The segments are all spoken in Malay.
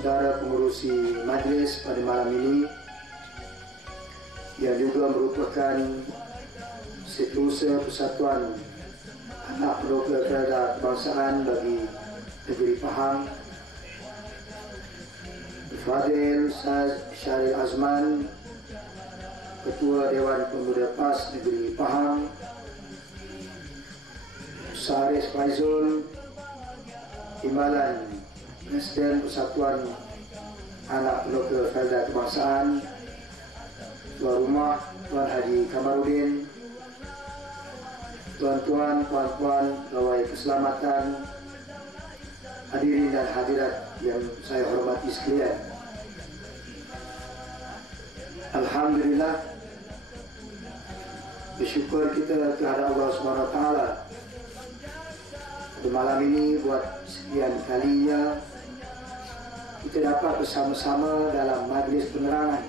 saudara pengurusi majlis pada malam ini yang juga merupakan Setiausaha Persatuan Anak Peroka Kerajaan Kebangsaan bagi negeri Pahang, Fadil Syaril Azman, Ketua Dewan Pemuda PAS Negeri Pahang, Saris Faizul, Timbalan Presiden Persatuan Anak Peroka Kerajaan Kebangsaan, Tuan Rumah Tuan Haji Kamarudin, tuan-tuan, puan-puan, pegawai keselamatan, hadirin dan hadirat yang saya hormati sekalian. Alhamdulillah, bersyukur kita kepada Allah SWT pada malam ini buat sekian kalinya kita dapat bersama-sama dalam majlis penerangan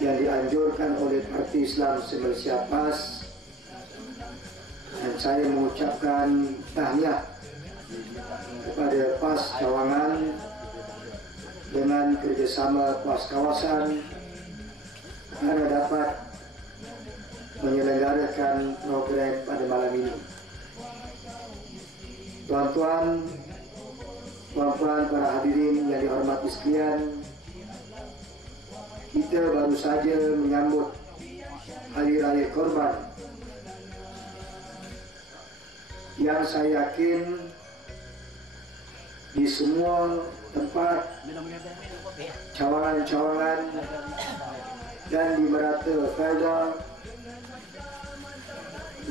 yang dianjurkan oleh Parti Islam Se-Malaysia PAS, dan saya mengucapkan tahniah kepada PAS Cawangan dengan kerjasama PAS Kawasan karena dapat menyelenggarakan program pada malam ini. Tuan-tuan, puan-puan, para hadirin yang dihormati sekalian, kita baru saja menyambut Hari Raya Korban yang saya yakin di semua tempat cawangan-cawangan dan di merata Felda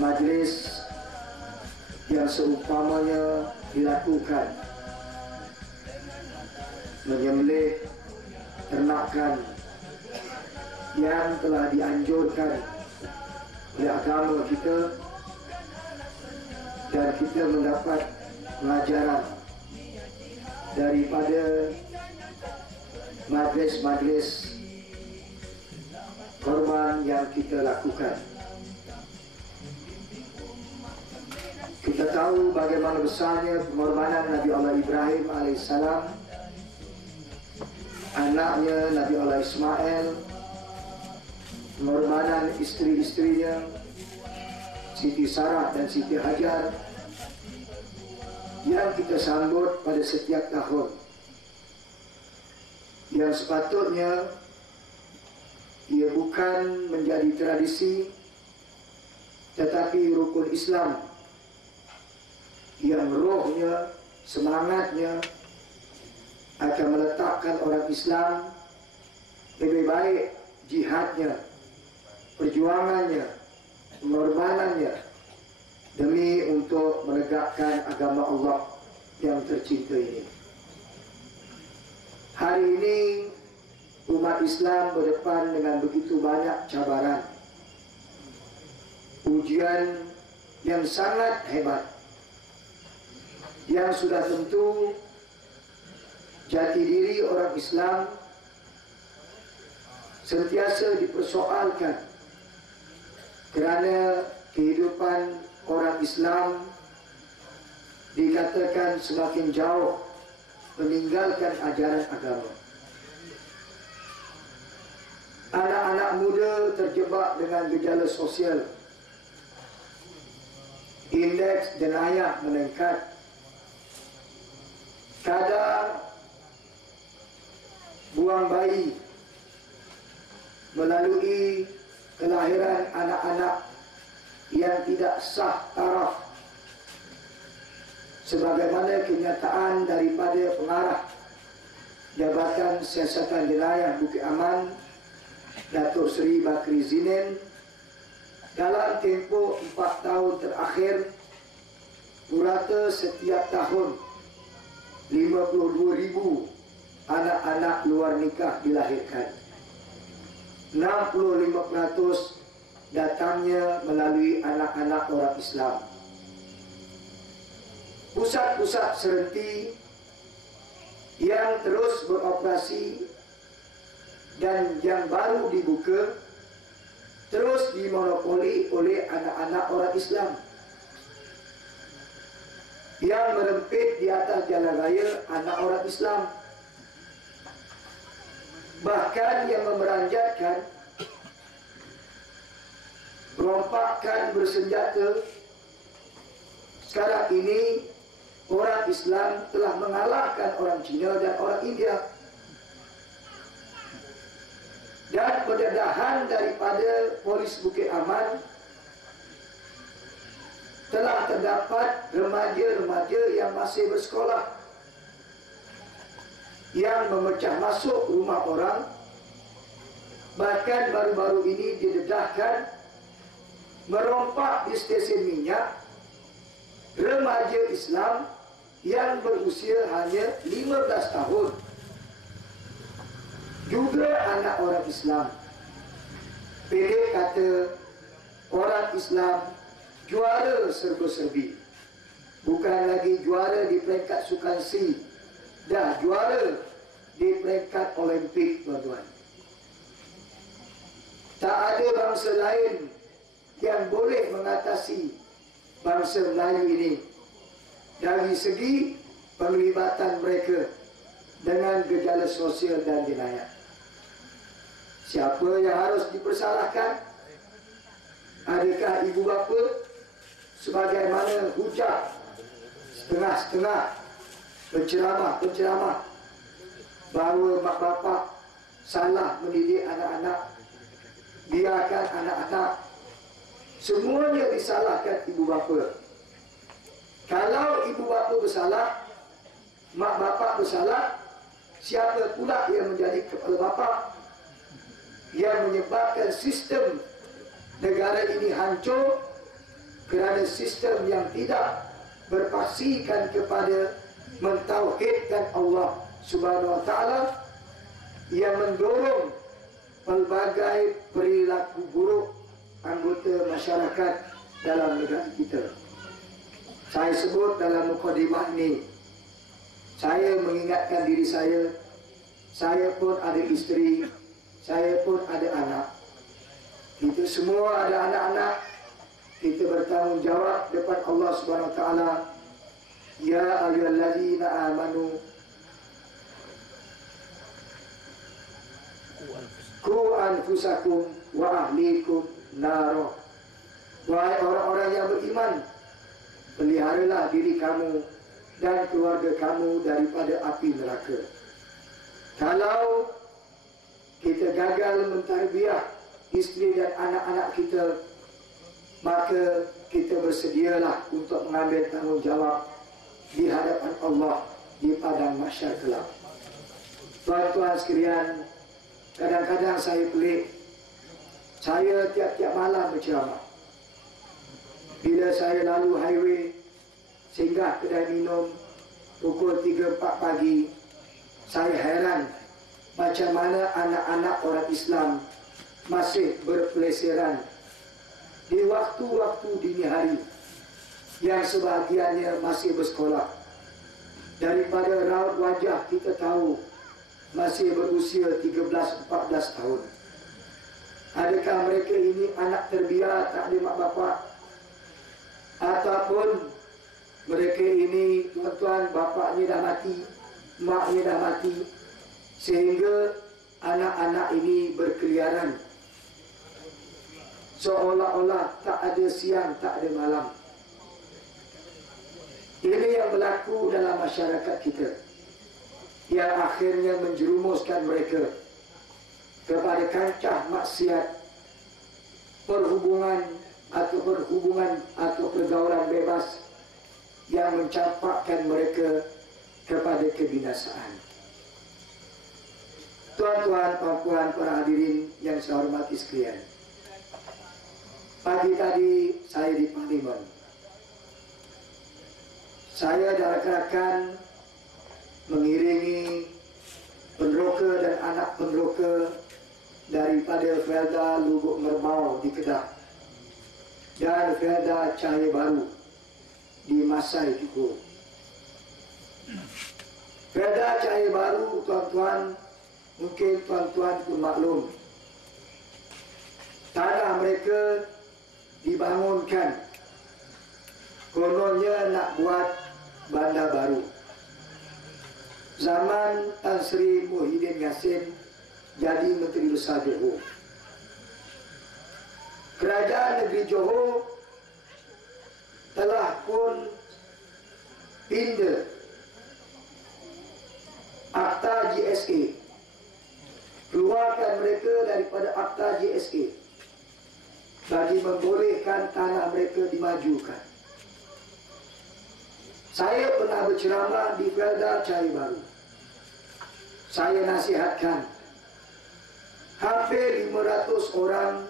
majlis yang seumpamanya dilakukan, menyembelih ternakan yang telah dianjurkan oleh agama kita, dan kita mendapat pengajaran daripada majlis-majlis korban yang kita lakukan. Kita tahu bagaimana besarnya pengorbanan Nabi Allah Ibrahim AS, anaknya Nabi Allah Ismail, pengorbanan istri-istrinya Siti Sarah dan Siti Hajar yang kita sambut pada setiap tahun, yang sepatutnya ia bukan menjadi tradisi tetapi rukun Islam yang rohnya, semangatnya akan meletakkan orang Islam lebih baik jihadnya, perjuangannya, pengorbanannya demi untuk menegakkan agama Allah yang tercinta ini. Hari ini umat Islam berdepan dengan begitu banyak cabaran, ujian yang sangat hebat, yang sudah tentu jati diri orang Islam sentiasa dipersoalkan kerana kehidupan orang Islam dikatakan semakin jauh meninggalkan ajaran agama. Anak-anak muda terjebak dengan gejala sosial, indeks jenayah meningkat, kadar buang bayi melalui kelahiran anak-anak yang tidak sah taraf sebagaimana kenyataan daripada pengarah Jabatan Siasatan Jenayah Bukit Aman, Datuk Seri Bakri Zinin, dalam tempoh 4 tahun terakhir purata setiap tahun 52,000 anak-anak luar nikah dilahirkan. 65% datangnya melalui anak-anak orang Islam. Pusat-pusat serenti yang terus beroperasi dan yang baru dibuka terus dimonopoli oleh anak-anak orang Islam yang merempit di atas jalan raya anak orang Islam. Bahkan yang memeranjatkan merompakkan bersenjata. Sekarang ini orang Islam telah mengalahkan orang Cina dan orang India. Dan pendedahan daripada polis Bukit Aman telah terdapat remaja-remaja yang masih bersekolah yang memecah masuk rumah orang. Bahkan baru-baru ini didedahkan merompak di stesen minyak remaja Islam yang berusia hanya 15 tahun. Juga anak orang Islam. Pilih kata orang Islam juara serba-serbi. Bukan lagi juara di peringkat sukan si, dah juara di peringkat Olimpik, tuan-tuan. Tak ada bangsa lain yang boleh mengatasi bangsa Melayu ini dari segi penglibatan mereka dengan gejala sosial dan jenayah. Siapa yang harus dipersalahkan? Adakah ibu bapa sebagaimana hujah setengah-setengah penceramah bahawa mak bapak salah mendidik anak-anak, biarkan anak-anak, semuanya disalahkan ibu bapa. Kalau ibu bapa bersalah, mak bapak bersalah, siapa pula yang menjadi kepala bapa yang menyebabkan sistem negara ini hancur kerana sistem yang tidak berpaksikan kepada mentauhidkan Allah Subhanahu wa taala, yang mendorong pelbagai perilaku buruk anggota masyarakat dalam negara kita. Saya sebut dalam mukadimah ini, saya mengingatkan diri saya pun ada isteri, saya pun ada anak. Kita semua ada anak-anak. Kita bertanggungjawab depan Allah Subhanahu wa taala. Ya ayyuhallazina amanu qu anfusakum wa ahlikum naro. Wahai orang-orang yang beriman, peliharalah diri kamu dan keluarga kamu daripada api neraka. Kalau kita gagal mentarbiah isteri dan anak-anak kita, maka kita bersedialah untuk mengambil tanggungjawab di hadapan Allah di padang mahsyar kelak. Tuan-tuan sekalian, kadang-kadang saya pelik. Saya tiap-tiap malam berceramah. Bila saya lalu highway, singgah kedai minum pukul 3-4 pagi, saya heran macam mana anak-anak orang Islam masih berpeleseran di waktu-waktu dini hari yang sebahagiannya masih bersekolah. Daripada raut wajah kita tahu masih berusia 13-14 tahun. Adakah mereka ini anak terbiar tak ada mak bapak? Ataupun mereka ini, tuan-tuan, bapaknya dah mati, maknya dah mati, sehingga anak-anak ini berkeliaran seolah-olah tak ada siang, tak ada malam. Ini yang berlaku dalam masyarakat kita, yang akhirnya menjerumuskan mereka kepada kancah maksiat, perhubungan atau pergaulan bebas yang mencampakkan mereka kepada kebinasaan. Tuan-tuan, puan-puan, para hadirin yang saya hormati sekalian, pagi tadi saya di Parlimen. Saya dan rakan-rakan mengiringi penderoka dan anak penderoka daripada Felda Lubuk Merbau di Kedah dan Felda Cahaya Baru di Masai juga. Felda Cahaya Baru, tuan-tuan, mungkin tuan-tuan pun maklum, tanah mereka dibangunkan. Kononnya nak buat Bandar Baru. Zaman Tan Sri Muhyiddin Yassin jadi Menteri Besar Johor. Kerajaan negeri Johor telah pun pindah Akta GSA, keluarkan mereka daripada Akta GSA bagi membolehkan tanah mereka dimajukan. Saya pernah berceramah di Felda Cahaya Baru. Saya nasihatkan hampir 500 orang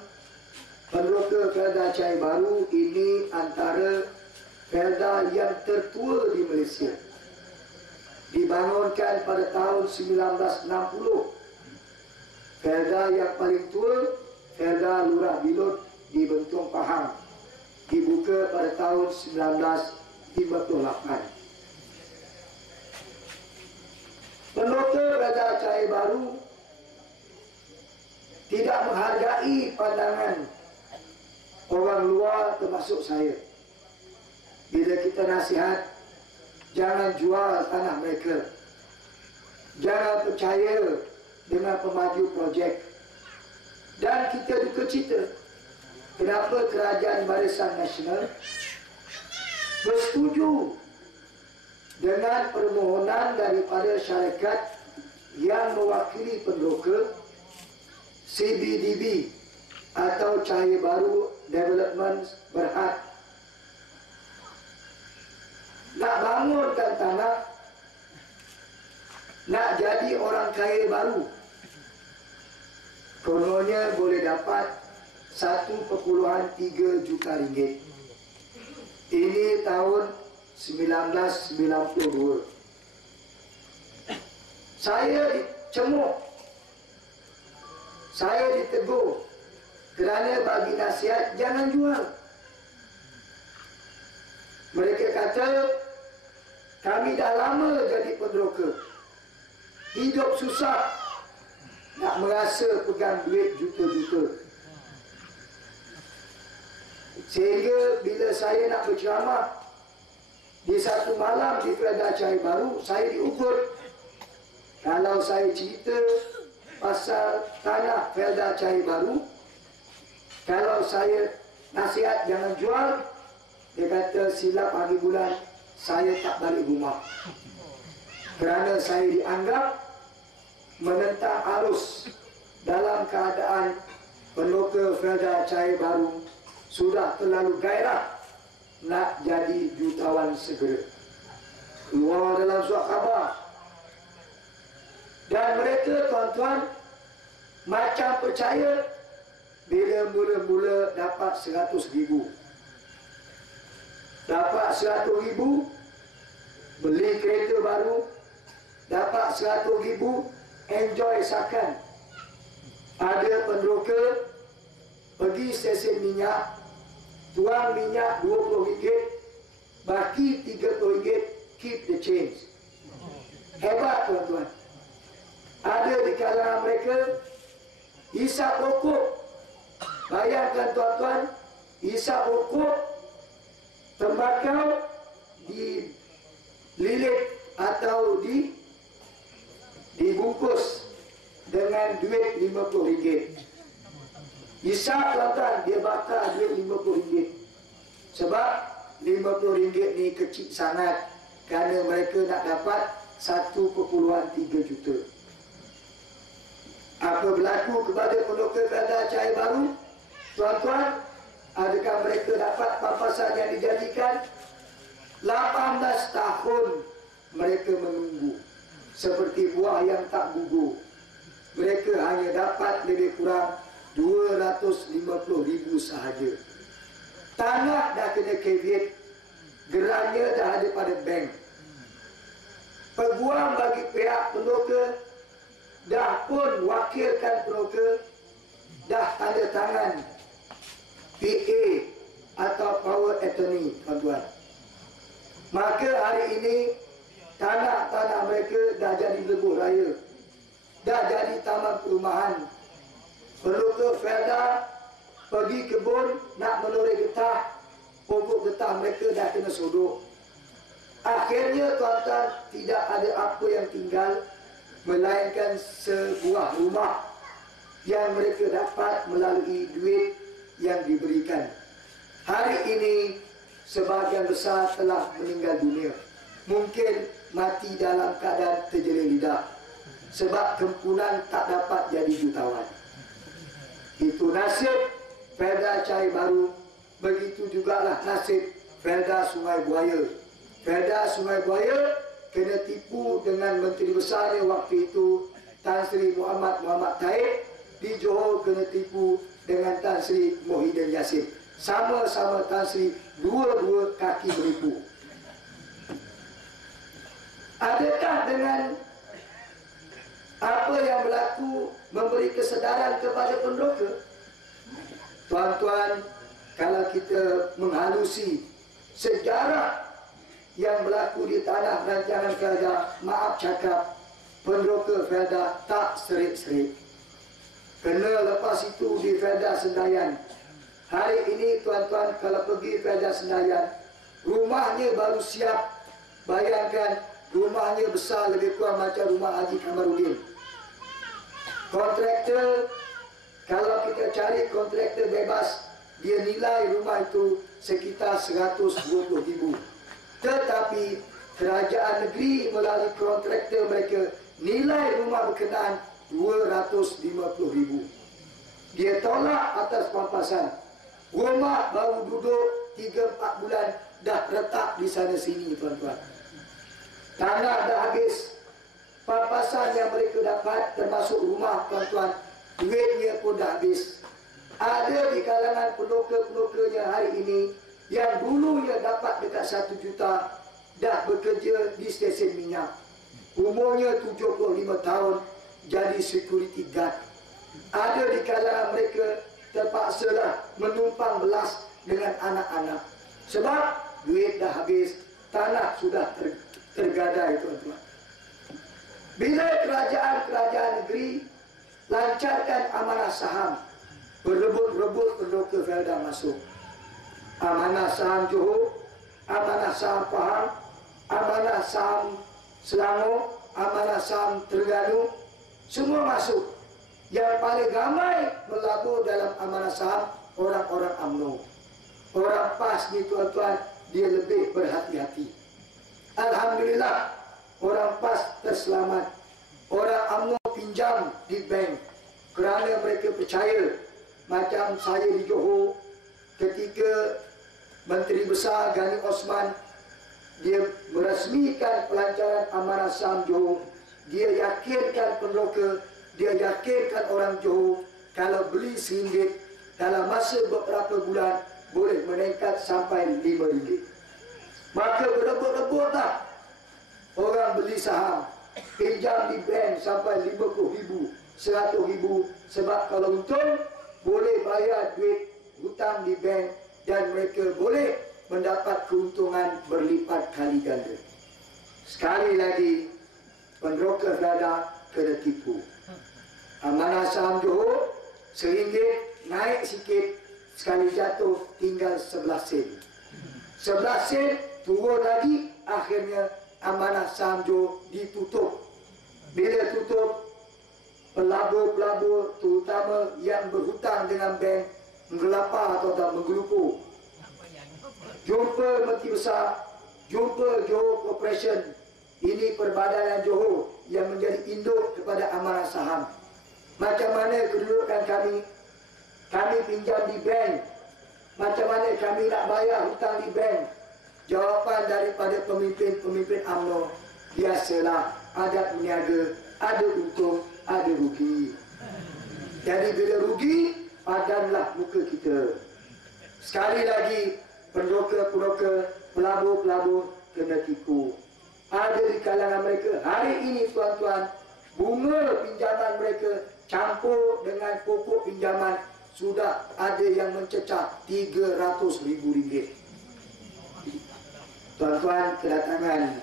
peneroka Felda Cahaya Baru ini antara Felda yang tertua di Malaysia. Dibangunkan pada tahun 1960. Felda yang paling tua, Felda Lurah Bilut di Bentong Pahang, dibuka pada tahun 1958. Peneroka Felda Cahaya Baru tidak menghargai pandangan orang luar termasuk saya. Bila kita nasihat, jangan jual tanah mereka, jangan percaya dengan pemaju projek. Dan kita duka cita kenapa Kerajaan Barisan Nasional bersetuju dengan permohonan daripada syarikat yang mewakili peneroka, CBDB atau Cahaya Baru Development Berhad, nak bangunkan tanah, nak jadi orang kaya baru. Kononnya boleh dapat 1,3 juta ringgit. Ini tahun 1992. Saya dicemuk, saya ditegur kerana bagi nasihat jangan jual. Mereka kata kami dah lama jadi peneroka, hidup susah, nak merasa pegang duit juta-juta. Sehingga bila saya nak berceramah di satu malam di Felda Cahaya Baru, saya diukur. Kalau saya cerita pasal tanah Felda Cahaya Baru, kalau saya nasihat jangan jual, dia kata silap hari bulan saya tak balik rumah. Kerana saya dianggap menentang arus dalam keadaan peneroka Felda Cahaya Baru sudah terlalu gairah nak jadi jutawan segera. Keluar dalam surat khabar. Dan mereka tuan-tuan macam percaya bila mula-mula dapat 100,000. Dapat 100,000, beli kereta baru, dapat 100,000, enjoy sakan. Ada peneroka pergi stesen minyak, tuang minyak RM20, baki RM30, keep the change. Hebat tuan-tuan. Ada di kalangan mereka hisap rokok. Bayangkan tuan-tuan, hisap rokok, tembakau dililit atau dibungkus dengan duit RM50. Hisap tuan-tuan, dia bakar duit RM50. Sebab RM50 ni kecil sangat kerana mereka nak dapat 1,3 juta. Apa berlaku kepada peneroka Felda Cahaya Baru? Tuan-tuan, adakah mereka dapat pampasan yang dijanjikan? 18 tahun mereka menunggu seperti buah yang tak gugur. Mereka hanya dapat lebih kurang 250,000 sahaja. Tanah dah kena caveat, gerannya dah ada pada bank. Peguam bagi pihak peneroka dah pun wakilkan peneroka, dah tanda tangan PA atau power attorney, tuan-tuan. Maka hari ini tanah-tanah mereka dah jadi lebuh raya, dah jadi taman perumahan. Peneroka Felda pergi kebun nak menoreh getah, pokok getah mereka dah kena sodok. Akhirnya tuan-tuan, tidak ada apa yang tinggal melainkan sebuah rumah yang mereka dapat melalui duit yang diberikan. Hari ini sebahagian besar telah meninggal dunia. Mungkin mati dalam keadaan terjerit lidah, sebab kempunan tak dapat jadi jutawan. Itu nasib Felda Cahaya Baru. Begitu jugalah nasib Felda Sungai Buaya. Felda Sungai Buaya kena tipu dengan Menteri Besarnya waktu itu, Tan Sri Muhammad Taib. Di Johor kena tipu dengan Tan Sri Muhyiddin Yassin. Sama-sama Tan Sri, dua-dua kaki beripu. Adakah dengan apa yang berlaku memberi kesedaran kepada pendoka? Tuan-tuan, kalau kita menghalusi sejarah yang berlaku di tanah rancangan Felda, maaf cakap, pendoka Felda tak serit-serit. Kena lepas itu di Felda Senayan. Hari ini tuan-tuan, kalau pergi Felda Senayan, rumahnya baru siap. Bayangkan, rumahnya besar lebih kurang macam rumah Haji Kamarudin. Kontraktor, kalau kita cari kontraktor bebas, dia nilai rumah itu sekitar 120,000. Tetapi kerajaan negeri melalui kontraktor mereka nilai rumah berkenaan 250,000. Dia tolak atas pampasan. Rumah baru duduk 3-4 bulan dah retak di sana sini, tuan-tuan. Tanah dah habis. Pampasan yang mereka dapat termasuk rumah, tuan-tuan, duitnya pun dah habis. Ada di kalangan peloka-pelokanya hari ini yang dulunya dapat dekat 1 juta dah bekerja di stesen minyak. Umurnya 75 tahun jadi security guard. Ada di kalangan mereka terpaksalah menumpang belas dengan anak-anak. Sebab duit dah habis, tanah sudah tergadai, tuan-tuan. Bila kerajaan-kerajaan negeri lancarkan amanah saham, berebut-rebut pendoka Felda masuk. Amanah saham Johor, amanah saham Pahang, amanah saham Selangor, amanah saham Terengganu, semua masuk. Yang paling ramai melabur dalam amanah saham orang-orang UMNO. Orang PAS ni, tuan-tuan, dia lebih berhati-hati. Alhamdulillah, orang PAS terselamat. Orang UMNO pinjam di bank kerana mereka percaya. Macam saya di Johor, ketika Menteri Besar Ghani Osman dia merasmikan pelancaran amanah saham Johor, dia yakinkan pendoka, dia yakinkan orang Johor, kalau beli RM1 dalam masa beberapa bulan boleh meningkat sampai RM5. Maka berebut-rebutlah orang beli saham, pinjam di bank sampai RM50,000, RM100,000, sebab kalau untung boleh bayar duit hutang di bank dan mereka boleh mendapat keuntungan berlipat kali ganda. Sekali lagi, pendoka Felda kena tipu. Amanah saham Johor RM1 naik sikit, sekali jatuh tinggal 11 sen. 11 sen turun lagi, akhirnya amanah saham Johor ditutup. Bila tutup, pelabur-pelabur terutama yang berhutang dengan bank menggelapar atau tak menggelupur. Jumpa Menteri Besar, jumpa Johor Corporation. Ini perbadanan Johor yang menjadi induk kepada amanah saham. Macam mana kedudukan kami? Kami pinjam di bank. Macam mana kami nak bayar hutang di bank? Jawapan daripada pemimpin-pemimpin UMNO, biasalah, adat berniaga, ada untung, ada rugi. Jadi bila rugi, padanlah muka kita. Sekali lagi, pendoka-pendoka, pelabur-pelabur kena tipu. Ada di kalangan mereka hari ini, tuan-tuan, bunga pinjaman mereka campur dengan pokok pinjaman sudah ada yang mencecah RM300,000. Tuan-tuan, kedatangan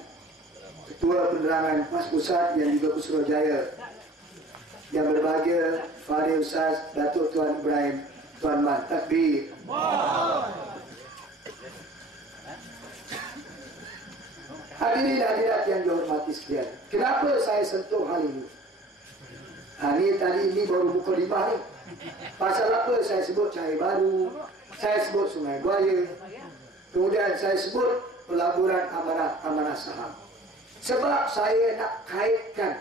Ketua Penerangan PAS Pusat yang juga Putrajaya, yang berbahagia Fahri Ustaz Datuk Tuan Ibrahim Tuan Man, takbir. Hadirin hadirat yang dihormati sekalian, kenapa saya sentuh hal ini? Ini baru mukadimah ni. Pasal apa saya sebut Cahaya Baru, saya sebut Sungai Buaya, kemudian saya sebut pelaburan amanah saham. Sebab saya nak kaitkan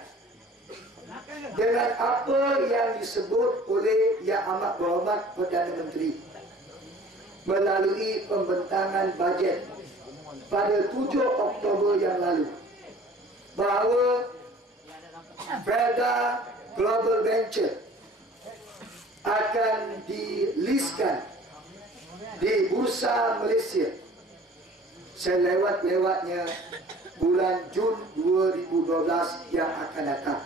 dengan apa yang disebut oleh Yang Amat Berhormat Perdana Menteri melalui pembentangan bajet pada 7 Oktober yang lalu, bahawa Felda Global Venture akan dilistkan di Bursa Malaysia selewat-lewatnya bulan Jun 2012 yang akan datang.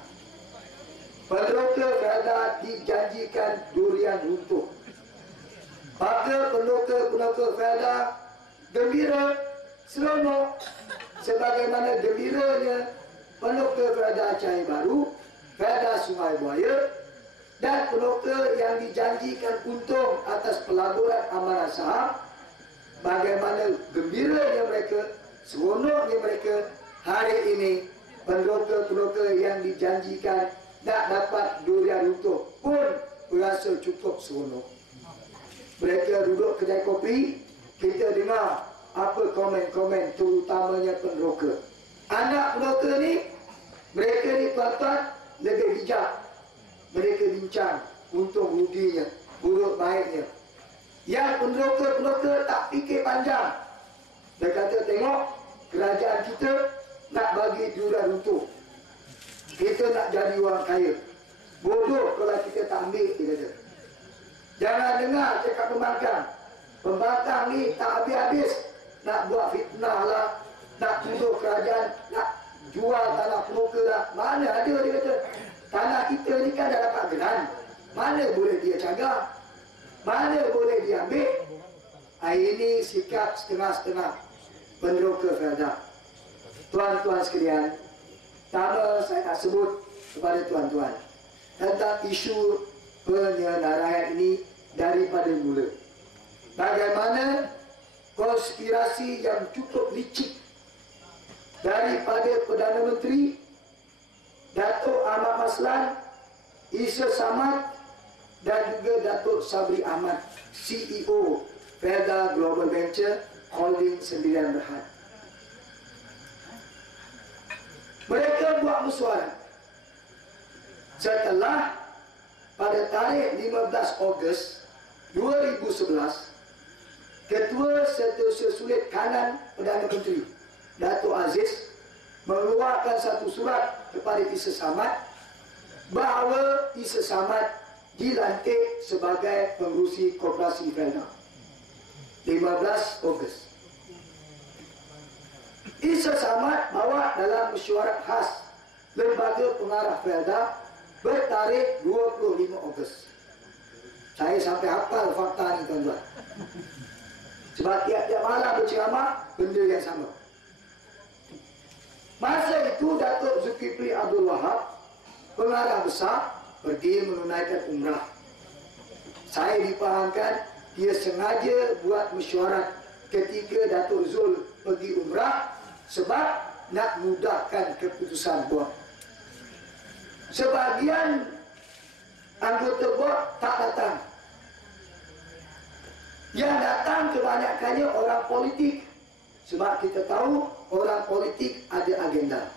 Peneroka Felda dijanjikan durian runtuh. Maka peneroka Felda gembira, seronok, sebagaimana gembiranya peneroka Felda Cahaya Baru, Felda Sungai Buaya, dan peneroka yang dijanjikan untung atas pelaburan amanah saham. Bagaimana gembiranya mereka, seronoknya mereka hari ini peneroka-peneroka yang dijanjikan nak dapat durian runtuh pun berasa cukup seronok. Mereka duduk kedai kopi, kita dengar apa komen-komen terutamanya peneroka. Anak peneroka ni, mereka ni tuan-tuan lebih bijak. Mereka bincang untung ruginya, buruk baiknya. Yang peneroka-peneroka tak fikir panjang. Dia kata, tengok kerajaan kita nak bagi durian runtuh, kita nak jadi orang kaya. Bodoh kalau kita tak ambil, dia kata. Jangan dengar cakap pembangkang. Pembangkang ni tak habis-habis nak buat fitnah lah, nak tuduh kerajaan, nak jual tanah peneroka lah. Mana ada, dia kata. Tanah kita ni kan dah dapat geran. Mana boleh dia jaga? Mana boleh dia ambil? Ini sikap setengah-setengah peneroka Felda. Tuan-tuan sekalian, pertama saya nak sebut kepada tuan-tuan tentang isu penyenaraian ini daripada mula. Bagaimana konspirasi yang cukup licik daripada Perdana Menteri Datuk Ahmad Maslan, Isa Samad dan juga Datuk Sabri Ahmad, CEO Felda Global Venture Holding Sendirian Berhad. Mereka buat mesyuarat setelah pada tarikh 15 Ogos 2011 Ketua Setiausaha Sulit Kanan Perdana Menteri Datuk Aziz mengeluarkan satu surat kepada Isa Samad bahawa Isa Samad dilantik sebagai pengerusi Koperasi Felda 15 Ogos. Isa Samad bawa dalam mesyuarat khas Lembaga Pengarah Felda bertarikh 25 Ogos. Saya sampai hafal fakta ni tuan-tuan. Sebab tiap-tiap malam berceramah benda yang sama. Masa itu Datuk Zulkifli Abdul Wahab, pengarah besar, pergi menunaikan umrah. Saya dipahamkan dia sengaja buat mesyuarat ketika Datuk Zul pergi umrah sebab nak mudahkan keputusan bot. Sebahagian anggota bot tak datang. Yang datang kebanyakannya orang politik. Sebab kita tahu orang politik ada agenda.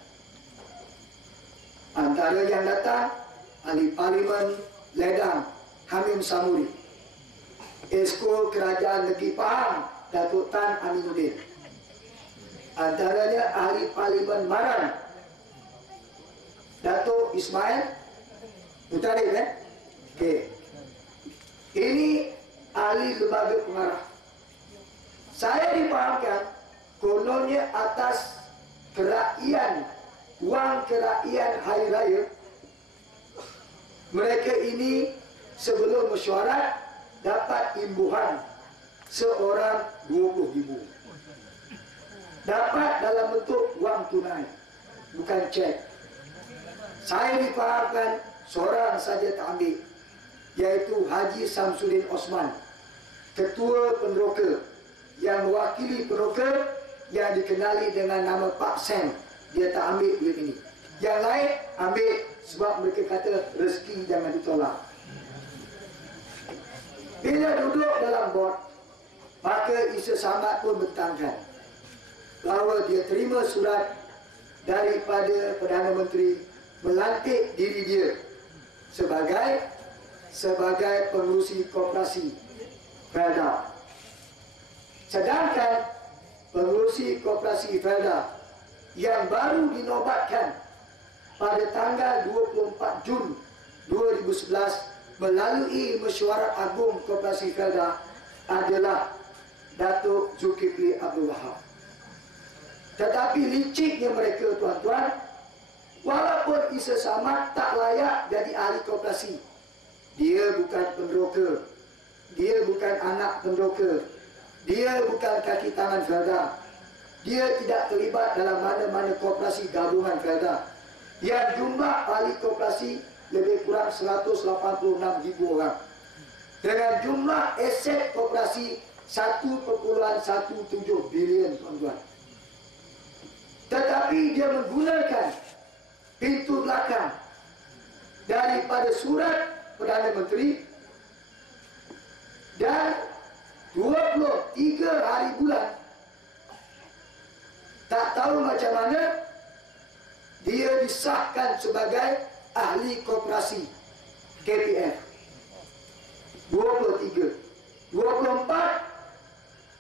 Antara yang datang, Ahli Parlimen Ledang Hamim Samuri, Esko Kerajaan Negeri Pahang Datuk Tan Aminuddin. Antaranya Ahli Parlimen Maran Datuk Ismail Mutarif, Okey. Ini ahli lembaga pengarah. Saya dipahamkan kononnya atas keraian, wang keraian hari raya, mereka ini sebelum mesyuarat dapat imbuhan seorang 20,000. Dapat dalam bentuk wang tunai, bukan cek. Saya dipahamkan seorang saja tak ambil, iaitu Haji Samsudin Osman, Ketua Peneroka yang mewakili peneroka yang dikenali dengan nama Pak Sam, dia tak ambil duit ini. Yang lain ambil sebab mereka kata rezeki jangan ditolak. Bila duduk dalam bot, maka Isa Samad pun bertangkan bahawa dia terima surat daripada Perdana Menteri melantik diri dia sebagai pengurusi koperasi Felda. Sedangkan pengurusi koperasi Felda yang baru dinobatkan pada tanggal 24 Jun 2011 melalui Mesyuarat Agung Koperasi Felda adalah Datuk Zulkifli Abdul Wahab. Tetapi liciknya mereka, tuan-tuan, walaupun Isa Samad tak layak jadi ahli koperasi, dia bukan penderoka, dia bukan anak penderoka, dia bukan kaki tangan Felda, dia tidak terlibat dalam mana-mana koperasi gabungan Felda yang jumlah ahli koperasi lebih kurang 186,000 orang dengan jumlah aset koperasi 1.17 bilion, tuan-tuan. Tetapi dia menggunakan pintu belakang daripada surat Perdana Menteri dan 23 hari bulan tak tahu macam mana dia disahkan sebagai ahli koperasi KPF. 23, 24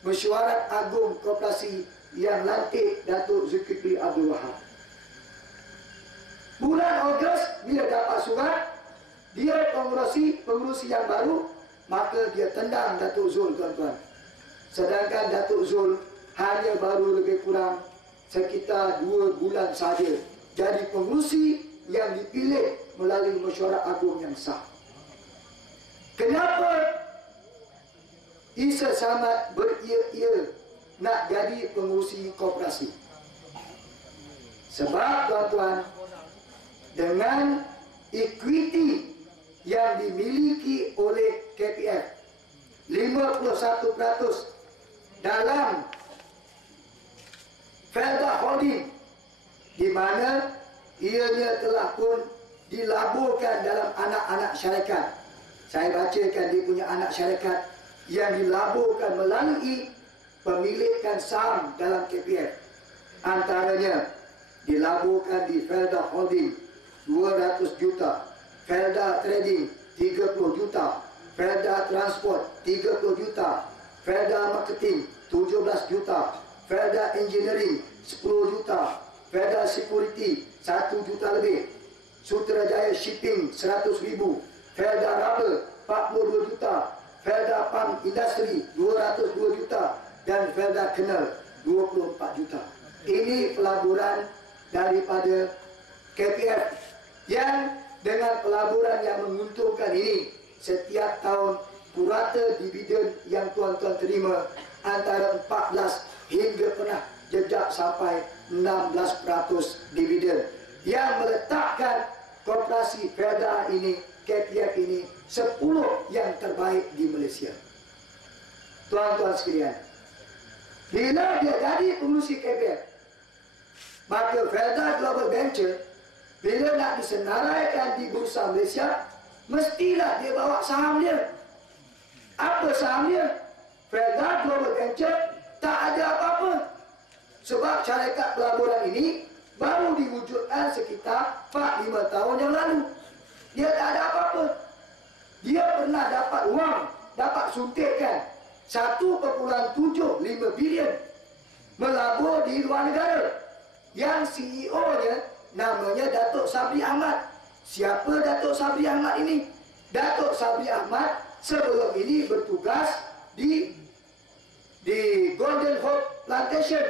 Mesyuarat Agung Koperasi yang lantik Datuk Zulkifli Abdul Wahab. Bulan Ogos bila dapat surat, dia pengurusi yang baru, maka dia tendang Datuk Zul, tuan-tuan. Sedangkan Datuk Zul hanya baru lebih kurang sekitar 2 bulan saja jadi pengurusi yang dipilih melalui Mesyuarat Agung yang sah. Kenapa Isa Samad beria-ia nak jadi pengurusi koperasi? Sebab, tuan-tuan, dengan equity yang dimiliki oleh KPF 51% dalam Felda Holding, di mana ianya telah pun dilaburkan dalam anak-anak syarikat. Saya bacakan dia punya anak syarikat yang dilaburkan melalui pemilikan saham dalam KPF. Antaranya dilaburkan di Felda Holding 200 juta, Felda Trading 30 juta, Felda Transport 30 juta, Felda Marketing 17 juta, Felda Engineering 10 juta, Felda Security 1 juta lebih, Sutrajaya Shipping 100,000, Felda Rubber 42 juta, Felda Pump Industry 202 juta dan Felda Canal 24 juta. Ini pelaburan daripada KPF yang dengan pelaburan yang menguntungkan ini, setiap tahun purata dividen yang tuan-tuan terima antara 14 hingga pernah jejak sampai 16% dividen yang meletakkan koperasi Felda ini, KPF ini 10 yang terbaik di Malaysia. Tuan-tuan sekalian, bila dia jadi pengurusi KPF, maka Felda Global Venture bila nak disenaraikan di Bursa Malaysia, mestilah dia bawa saham dia. Apa saham dia? Felda Global Venture tak ada apa-apa. Sebab syarikat pelaburan ini baru diwujudkan sekitar 4-5 tahun yang lalu. Dia tak ada apa-apa. Dia pernah dapat wang, dapat suntikan 1.75 bilion melabur di luar negara. Yang CEO-nya namanya Datuk Sabri Ahmad. Siapa Datuk Sabri Ahmad ini? Datuk Sabri Ahmad sebelum ini bertugas di Golden Hope Plantation.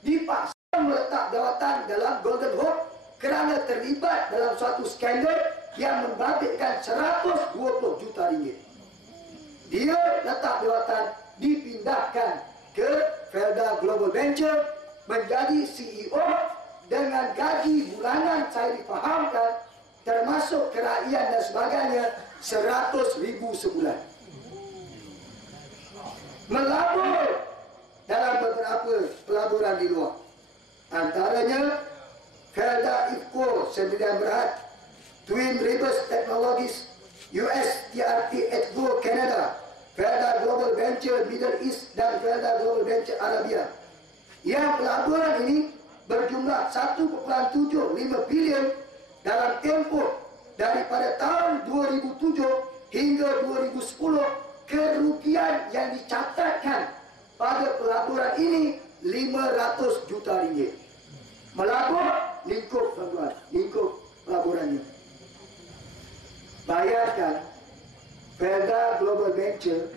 Dipaksa meletak jawatan dalam Golden Hope kerana terlibat dalam suatu skandal yang membabitkan 120 juta ringgit. Dia letak jawatan, dipindahkan ke Felda Global Venture menjadi CEO dengan gaji bulanan, saya difahamkan, termasuk kerajaan dan sebagainya, 100,000 sebulan. Melabur dalam beberapa pelaburan di luar. Antaranya Felda IFCO Sdn Bhd, Twin Rivers Technologies, US TRT Expo Canada, Felda Global Venture Middle East dan Felda Global Venture Arabia. Yang pelaburan ini berjumlah 1,75 bilion dalam tempoh daripada tahun 2007 hingga 2010. Kerugian yang dicatatkan pada pelaburan ini 500 juta ringgit. Melabur lingkup pelaburan, lingkup pelaburan ini. Bayangkan, Felda Global Venture,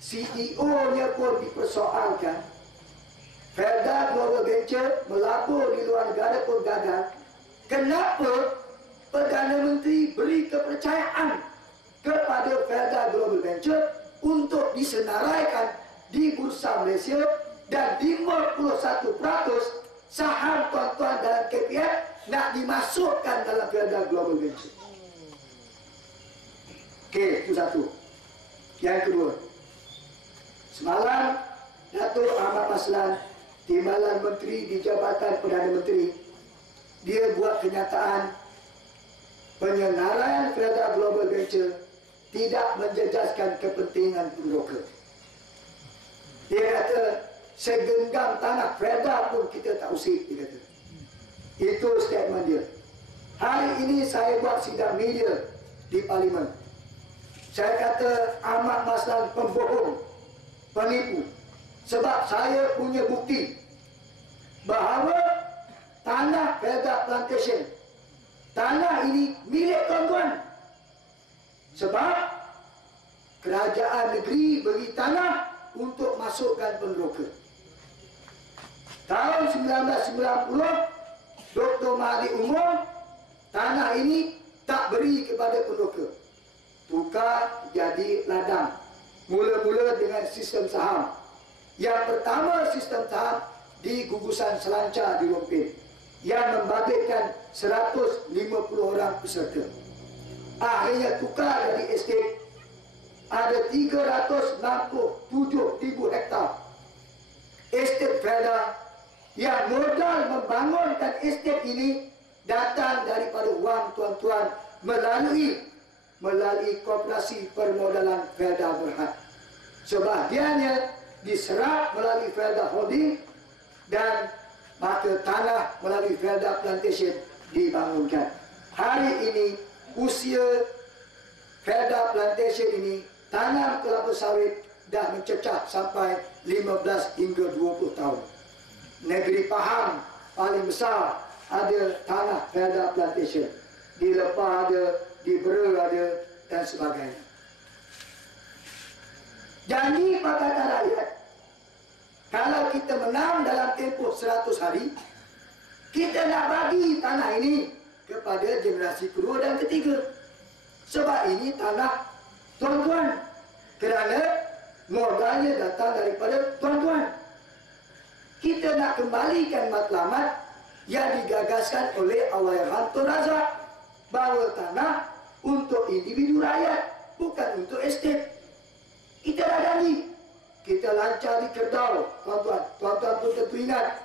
CEO-nya pun dipersoalkan. Felda Global Venture melabur di luar negara pun gagal. Kenapa Perdana Menteri beri kepercayaan kepada Felda Global Venture untuk disenaraikan di Bursa Malaysia dan 51% saham tuan-tuan dalam KPF nak dimasukkan dalam Felda Global Venture. Okey, itu satu. Yang kedua, semalam Datuk Ahmad Maslan, Timbalan Menteri di Jabatan Perdana Menteri, dia buat kenyataan penyenaraian Felda Global Venture tidak menjejaskan kepentingan broker. Dia kata segenggam tanah Felda pun kita tak usik, dia kata. Itu statement dia. Hari ini saya buat sidang media di Parlimen. Saya kata Ahmad Maslan pembohong, penipu. Sebab saya punya bukti bahawa tanah Felda Plantation, tanah ini milik tuan-tuan. Sebab kerajaan negeri beri tanah untuk masukkan penroka. Tahun 1990, Dr. Mahathir umum tanah ini tak beri kepada penroka. Tukar jadi ladang. Mula-mula dengan sistem saham. Yang pertama sistem saham di gugusan Selancar di Rompin yang membabitkan 150 orang peserta. Akhirnya tukar jadi estate. Ada 367,000 hektar estate Felda yang modal membangunkan estate ini datang daripada wang tuan-tuan melalui koperasi permodalan Felda Berhad. Sebahagiannya diserap melalui Felda Holding dan maka tanah melalui Felda Plantation dibangunkan. Hari ini usia Felda Plantation ini tanam kelapa sawit dah mencecah sampai 15 hingga 20 tahun. Negeri Pahang paling besar ada tanah Felda Plantation. Di Lepah ada, di Bera ada dan sebagainya. Janji Pakatan Rakyat, kalau kita menang dalam tempoh 100 hari, kita nak bagi tanah ini kepada generasi kedua dan ketiga. Sebab ini tanah tuan-tuan, kerana modalnya datang daripada tuan-tuan. Kita nak kembalikan matlamat yang digagaskan oleh Allahyarham Tun Razak, bahawa tanah untuk individu rakyat, bukan untuk estate. Kita dah janji. Kita lancar di Kerbau, tuan-tuan. Tuan-tuan pun tentu ingat,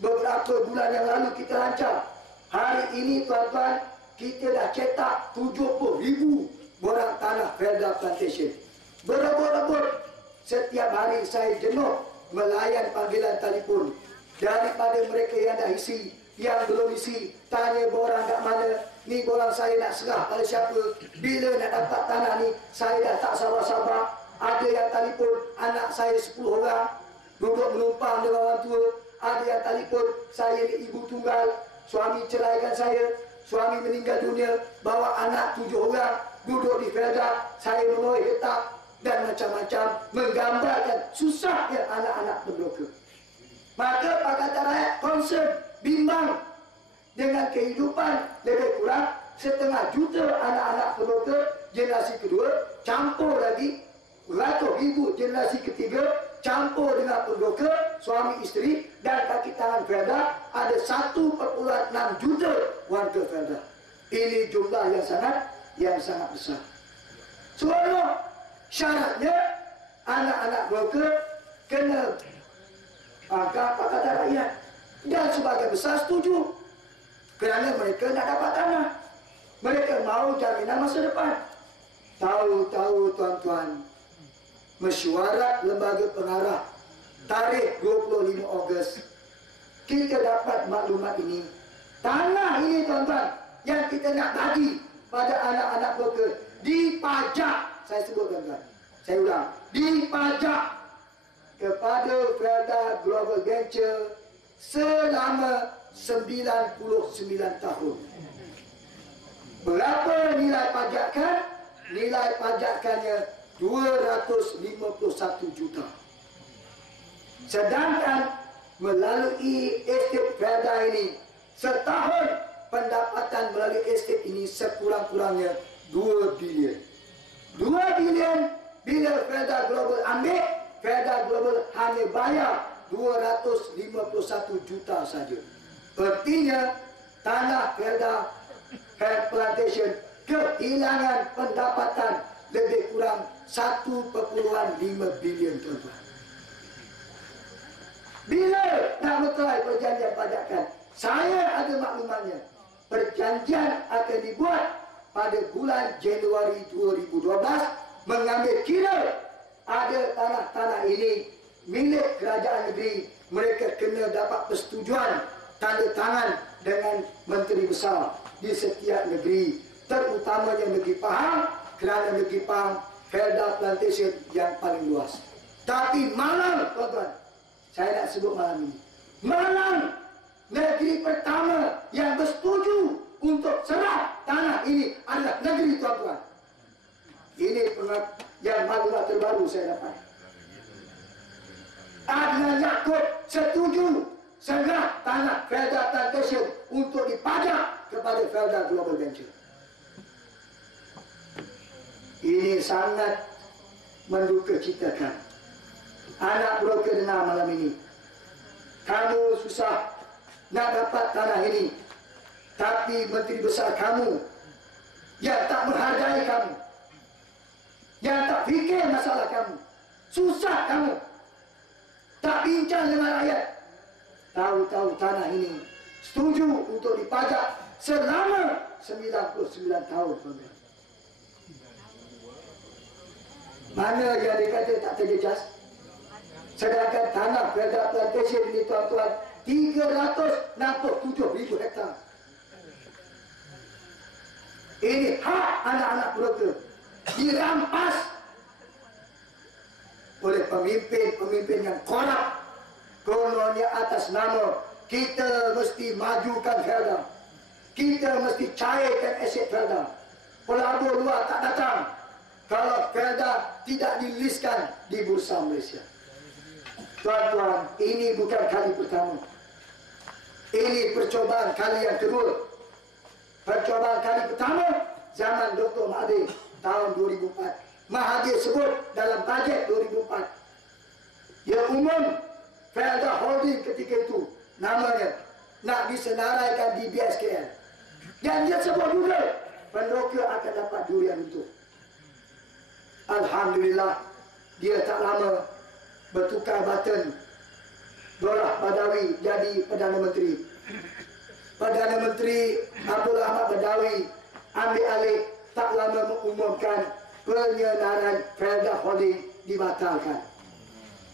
beberapa bulan yang lalu kita lancar. Hari ini tuan-tuan, kita dah cetak 70,000 borang tanah Felda Plantation. Berebut-rebut. Setiap hari saya jenuh melayan panggilan telefon daripada mereka yang dah isi, yang belum isi. Tanya borang kat mana, ni borang saya nak serah pada siapa, bila nak dapat tanah ni, saya dah tak sabar-sabar. Ada yang telefon, anak saya 10 orang duduk menumpang dengan orang tua. Ada yang telefon, saya ni ibu tunggal, suami ceraikan saya, suami meninggal dunia, bawa anak 7 orang duduk di Felda, saya menoleh letak dan macam-macam, menggambarkan susahnya anak-anak penroka. Maka Pakatan Rakyat concern, bimbang dengan kehidupan lebih kurang 500,000 anak-anak penroka generasi kedua, campur lagi ratus ribu generasi ketiga, campur dengan penroka, suami isteri dan kaki tangan Felda, ada 1,6 juta warga Felda. Ini jumlah yang sangat besar. Soalnya syaratnya anak-anak broker kena Maka apa kata rakyat? Dan sebagian besar setuju. Kerana mereka nak dapat tanah. Mereka mau jaminan masa depan. Tahu-tahu tuan-tuan, mesyuarat lembaga pengarah tarikh 25 Ogos, kita dapat maklumat ini. Tanah ini tuan-tuan yang kita nak bagi pada anak-anak broker dipajak. Saya sebut tuan-tuan, saya ulang, dipajak kepada Felda Global Venture selama 99 tahun. Berapa nilai pajakan? Nilai pajakannya 251 juta. Sedangkan melalui estate Felda ini, setahun pendapatan melalui estate ini sekurang-kurangnya 2 bilion. 2 bilion bila Felda Global ambil, Felda Global hanya bayar 251 juta saja. Artinya tanah Felda Plantation kehilangan pendapatan lebih kurang 1,5 bilion tuan-tuan. Bila nak berkelahi perjanjian pajakan, saya ada maklumatnya. Perjanjian akan dibuat pada bulan Januari 2012, mengambil kira ada tanah-tanah ini milik kerajaan negeri. Mereka kena dapat persetujuan tanda tangan dengan menteri besar di setiap negeri, terutamanya negeri Pahang, kerana negeri Pahang Felda Plantation yang paling luas. Tapi Malang, tuan-tuan, saya nak sebut malam ini, Malang negeri pertama yang bersetuju untuk serah tanah ini adalah negeri tuan-tuan. Ini yang maklumat terbaru saya dapat. Adnan Yaakob setuju serah tanah Felda Plantation untuk dipajak kepada Felda Global Venture. Ini sangat mendukacitakan. Anak broker dengar malam ini, kamu susah nak dapat tanah ini, tapi menteri besar kamu yang tak menghargai kamu, yang tak fikir masalah kamu, susah kamu, tak bincang dengan rakyat. Tahu-tahu tanah ini setuju untuk dipajak selama 99 tahun. Mana yang dikata tak terjejas? Sedangkan tanah Felda Plantation ini tuan-tuan 367,000 hektar. Ini hak anak-anak broker dirampas oleh pemimpin-pemimpin yang korup. Kononnya atas nama kita mesti majukan Felda, kita mesti cairkan aset Felda. Pelabur luar tak datang kalau Felda tidak diliskan di Bursa Malaysia. Tuan-tuan, ini bukan kali pertama. Ini percobaan kali yang kedua. Percobaan kali pertama zaman Dr. Mahathir tahun 2004. Mahathir sebut dalam bajet 2004, ya umum Felda Holding ketika itu namanya nak disenaraikan di BSKL. Dan dia sebut juga penroker akan dapat durian itu. Alhamdulillah, dia tak lama bertukar baton. Dorah Badawi jadi Perdana Menteri. Perdana Menteri Abdul Ahmad Badawi ambil alih, tak lama mengumumkan penyenaran Felda Holding dibatalkan.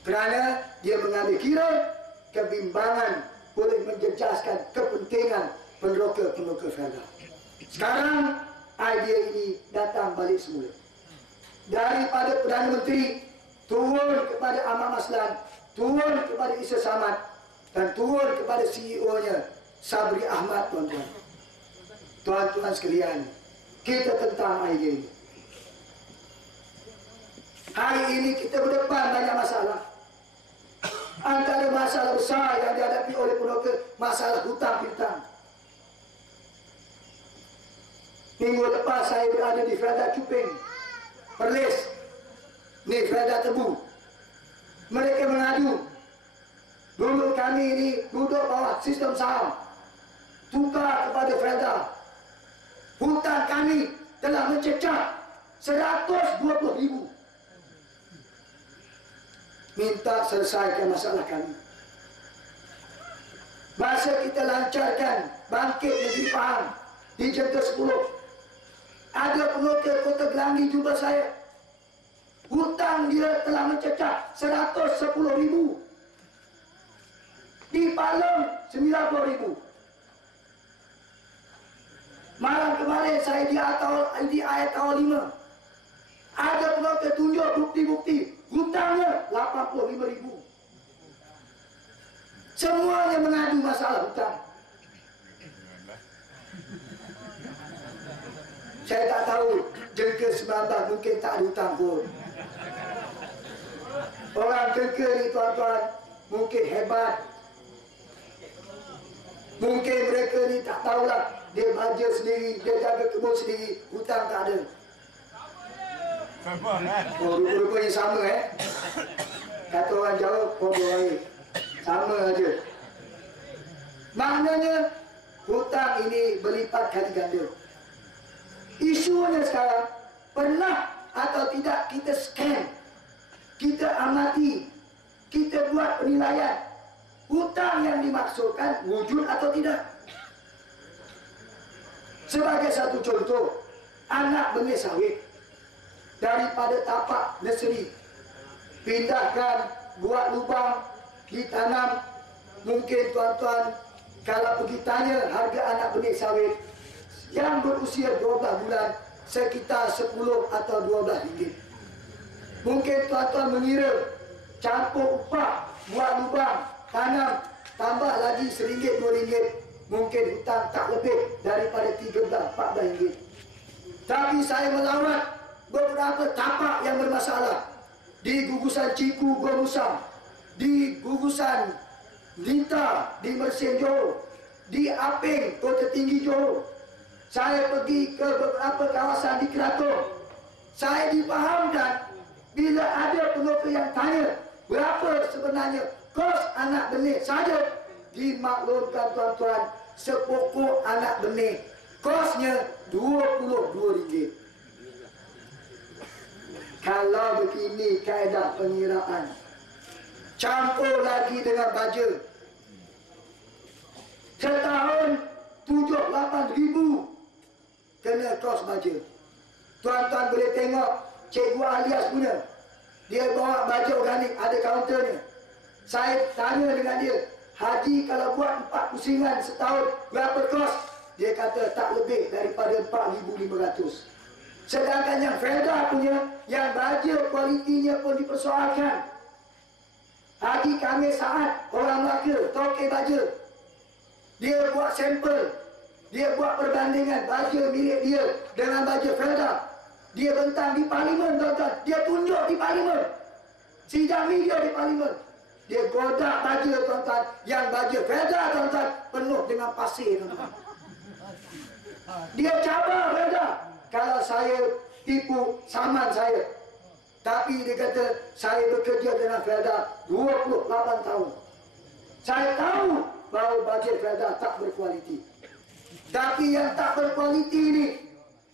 Kerana dia mengambil kira kebimbangan boleh menjejaskan kepentingan penroker-penroker Felda. Sekarang idea ini datang balik semula. Daripada Perdana Menteri turun kepada Ahmad Maslan, turun kepada Isa Samad, dan turun kepada CEO-nya Sabri Ahmad, tuan-tuan. Tuan-tuan sekalian, kita tentang idea ini. Hari ini kita berdepan banyak masalah. Antara masalah besar yang dihadapi oleh penroker, masalah hutang piutang. Minggu lepas saya berada di Felda Cuping, Perlis, ni Felda Tebu. Mereka mengadu, dulu kami ini duduk bawah sistem saham, tukar kepada Felda. Hutang kami telah mencecah 120,000. Minta selesaikan masalah kami. Masa kita lancarkan bangkit negeri Pahang di jam ke-10, ada penokil Kota Gelanggi jumpa saya. Hutang dia telah mencecah 110,000. Di Palem 90,000. Malam kemarin saya di ayat awal 5. Ada penokil tunjuk bukti-bukti. Hutangnya 85,000. Semuanya mengadu masalah hutang. Saya tak tahu jengkel 19 mungkin tak ada hutang pun. Orang jengkel ni tuan-tuan mungkin hebat. Mungkin mereka ni tak tahulah. Dia baja sendiri, dia jaga kebun sendiri, hutang tak ada. Oh, rupa-rupanya sama Kata orang Jawa, bodoh air. Sama aja. Maknanya hutang ini berlipat kali ganda. Isunya sekarang, pernah atau tidak kita scan, kita amati, kita buat penilaian hutang yang dimaksudkan wujud atau tidak. Sebagai satu contoh, anak benih sawit daripada tapak nursery pindahkan, buat lubang, ditanam. Mungkin tuan-tuan kalau pergi tanya harga anak benih sawit yang berusia 12 bulan sekitar 10 atau 12 ringgit. Mungkin tuan-tuan mengira campur upah, buat lubang, tanam, tambah lagi RM1, RM2, mungkin hutang tak lebih daripada 13-14 ringgit. Tapi saya melawat beberapa tapak yang bermasalah di gugusan Ciku, Gua Musang, di gugusan Lintah di Mersing, Johor, di Aping, Kota Tinggi, Johor. Saya pergi ke beberapa kawasan di Keraton. Saya difahamkan bila ada penokil yang tanya berapa sebenarnya kos anak benih saja, dimaklumkan tuan-tuan, sepokok anak benih kosnya RM22. Kalau begini kaedah pengiraan, campur lagi dengan baja, setahun 7-8 ribu kena kos baja. Tuan-tuan boleh tengok Cikgu Alias punya, dia bawa baja organik, ada kaunternya. Saya tanya dengan dia, haji kalau buat 4 pusingan setahun berapa kos? Dia kata tak lebih daripada 4,500. Sedangkan yang Felda punya, yang baja kualitinya pun dipersoalkan. Haji Kamil Saad, orang Melaka, tokek baja. Dia buat sampel, dia buat perbandingan baja milik dia dengan baja Felda. Dia bentang di parlimen, tuan-tuan. Dia tunjuk di parlimen. Sidang media di parlimen. Dia godak baja, tuan-tuan. Yang baja Felda, tuan-tuan, penuh dengan pasir, tuan-tuan. Dia cabar Felda. Kalau saya tipu saman saya. Tapi dia kata, saya bekerja dengan Felda 28 tahun. Saya tahu bahawa bajet Felda tak berkualiti. Tapi yang tak berkualiti ini,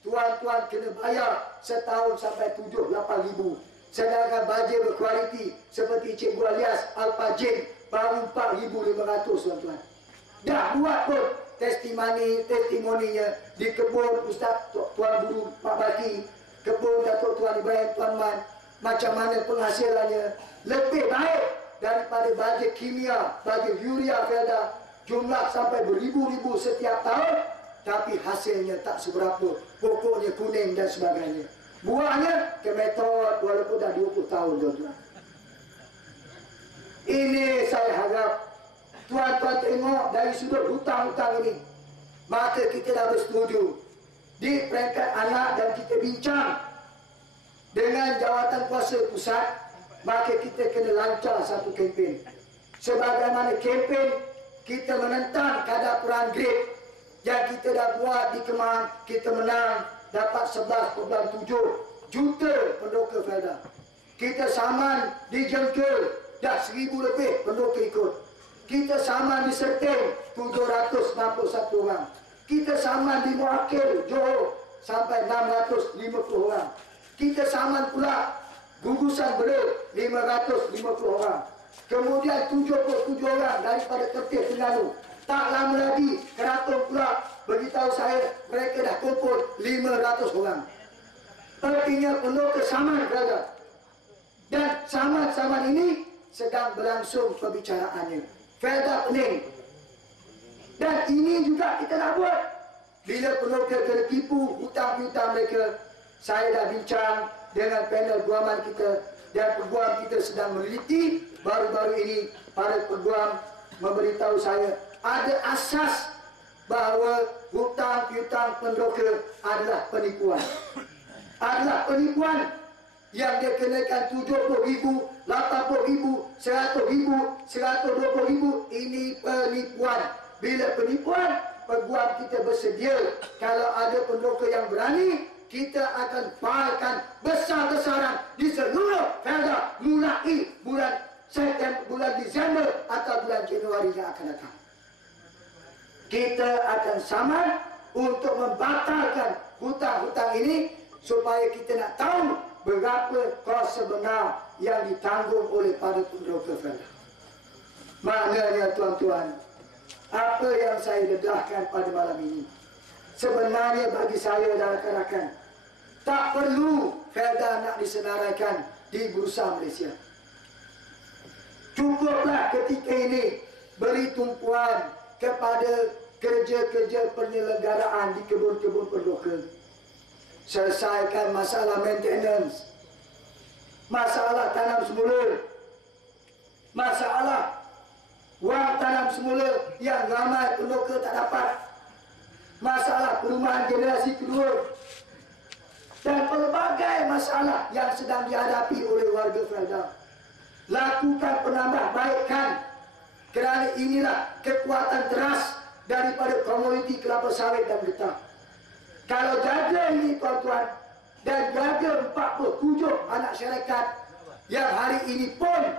tuan-tuan kena bayar setahun sampai 7-8 ribu. Sedangkan bajet berkualiti seperti Cikgu Alias Al-Fajin baru 4,500, tuan-tuan. Dah buat pun testimoninya di kebun Ustaz Tuan Guru Pak Baki, kebun Datuk Tuan Ibrahim Tuan Man, macam mana penghasilannya lebih baik daripada bajet kimia, bajet urea Felda, jumlah sampai beribu-ribu setiap tahun, tapi hasilnya tak seberapa, pokoknya kuning dan sebagainya. Buahnya kemetot walaupun dah 20 tahun, tuan-tuan. Ini saya harap tuan-tuan tengok dari sudut hutang-hutang ini, maka kita dah bersetuju di peringkat anak dan kita bincang dengan jawatan kuasa pusat, maka kita kena lancar satu kempen. Sebagaimana kempen kita menentang kadar kurang grade yang kita dah buat di Kemang, kita menang dapat 11.7 juta pendokor Felda. Kita saman di Jengkel dah 1,000 lebih pendokor ikut. Kita saman di Serteng 761 orang. Kita saman di Muakil, Johor sampai 650 orang. Kita saman pula gugusan Bela 550 orang. Kemudian 77 orang daripada Kertih Terengganu Tak lama lagi keraton pula beritahu saya mereka dah kumpul 500 orang. Artinya perlu kesamaan berada. Dan saman-saman ini sedang berlangsung pembicaraannya. Felda pening. Dan ini juga kita nak buat. Bila perlu kena tipu hutang-hutang mereka, saya dah bincang dengan panel guaman kita dan peguam kita sedang meneliti. Baru-baru ini para peguam memberitahu saya ada asas bahawa hutang-hutang penroka adalah penipuan. Adalah penipuan yang dia kenakan 70,000, 80,000, 100,000, 120,000. Ini penipuan. Bila penipuan, peguam kita bersedia. Kalau ada penroka yang berani, kita akan failkan besar-besaran di seluruh Felda mulai bulan September, bulan Disember atau bulan Januari yang akan datang. Kita akan saman untuk membatalkan hutang-hutang ini supaya kita nak tahu berapa kos sebenar yang ditanggung oleh para penroka Felda. Maknanya tuan-tuan, apa yang saya dedahkan pada malam ini sebenarnya bagi saya dan rakan-rakan, tak perlu Felda nak disenaraikan di Bursa Malaysia. Cukuplah ketika ini beri tumpuan kepada kerja-kerja penyelenggaraan di kebun-kebun penroka. Selesaikan masalah maintenance, masalah tanam semula, masalah wang tanam semula yang ramai penroka tak dapat, masalah perumahan generasi kedua, dan pelbagai masalah yang sedang dihadapi oleh warga Felda. Lakukan penambahbaikan, kerana inilah kekuatan teras daripada komoditi kelapa sawit dan getah. Kalau jaga ini tuan-tuan, dan jaga 47 anak syarikat yang hari ini pun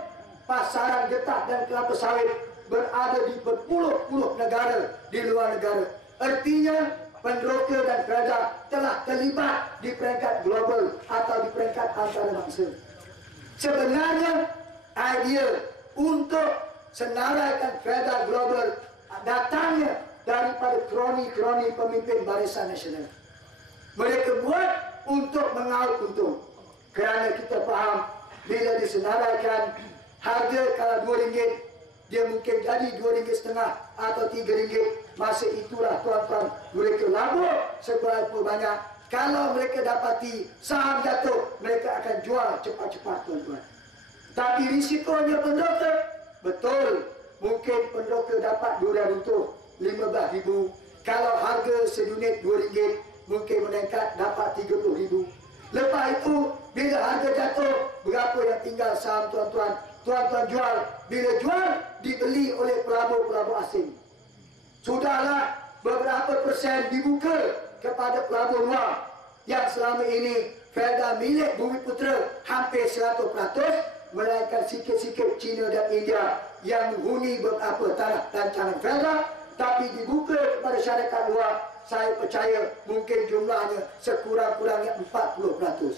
pasaran getah dan kelapa sawit berada di berpuluh-puluh negara di luar negara. Artinya penroka dan Felda telah terlibat di peringkat global atau di peringkat antarabangsa. Sebenarnya idea untuk senaraikan Felda global datangnya daripada kroni-kroni pemimpin Barisan Nasional. Mereka buat untuk mengaut untung. Kerana kita faham bila disenaraikan harga kalau RM2, dia mungkin jadi RM2.5 atau RM3. Masa itulah tuan-tuan mereka labur seberapa banyak. Kalau mereka dapati saham jatuh, mereka akan jual cepat-cepat tuan-tuan. Tapi risikonya penroka, betul, mungkin penroka dapat durian runtuh 15,000. Kalau harga seunit RM2, mungkin meningkat dapat 30,000. Lepas itu, bila harga jatuh, berapa yang tinggal saham tuan-tuan? Tuan-tuan jual. Bila jual, dibeli oleh pelabur-pelabur asing. Sudahlah beberapa persen dibuka kepada pelabur luar. Yang selama ini Felda milik Bumiputera hampir 100%. Melainkan sikit-sikit China dan India yang menghuni beberapa tanah rancangan Felda, tapi dibuka kepada syarikat luar. Saya percaya mungkin jumlahnya sekurang-kurangnya 40%.